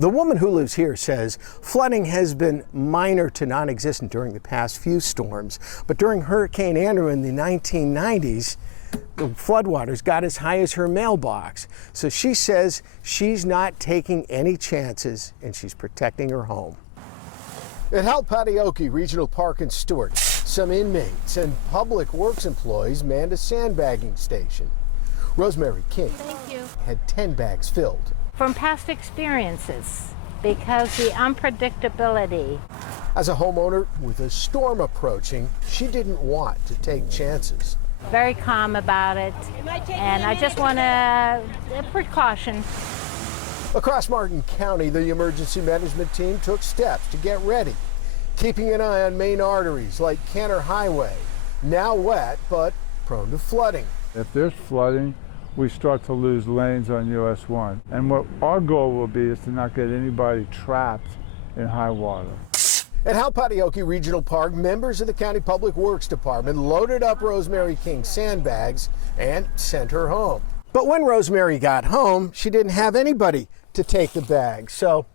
The woman who lives here says flooding has been minor to non-existent during the past few storms, but during Hurricane Andrew in the 1990s, the floodwaters got as high as her mailbox. So she says she's not taking any chances and she's protecting her home. At Halpatioke Regional Park in Stewart, some inmates and public works employees manned a sandbagging station. Rosemary King had 10 bags filled. From past experiences, because the unpredictability. As a homeowner with a storm approaching, she didn't want to take chances. Very calm about it, and I just want a precaution. Across Martin County, the emergency management team took steps to get ready, keeping an eye on main arteries like Cantor Highway, now wet but prone to flooding. If there's flooding, we start to lose lanes on US 1. And what our goal will be is to not get anybody trapped in high water. At Halpatioke Regional Park, members of the County Public Works Department loaded up Rosemary King's sandbags and sent her home. But when Rosemary got home, she didn't have anybody to take the bags. So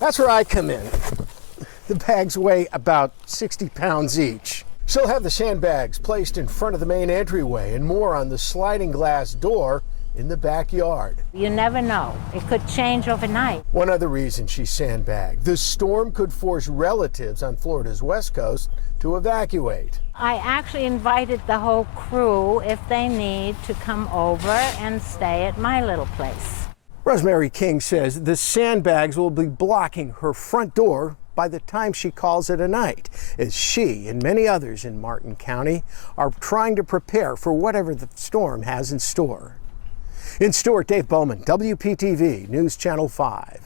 that's where I come in. The bags weigh about 60 pounds each. She'll have the sandbags placed in front of the main entryway and more on the sliding glass door in the backyard. You never know. It could change overnight. One other reason she sandbagged: the storm could force relatives on Florida's west coast to evacuate. I actually invited the whole crew, if they need, to come over and stay at my little place. Rosemary King says the sandbags will be blocking her front door by the time she calls it a night, as she and many others in Martin County are trying to prepare for whatever the storm has in store. In Stewart, Dave Bowman, WPTV News Channel 5.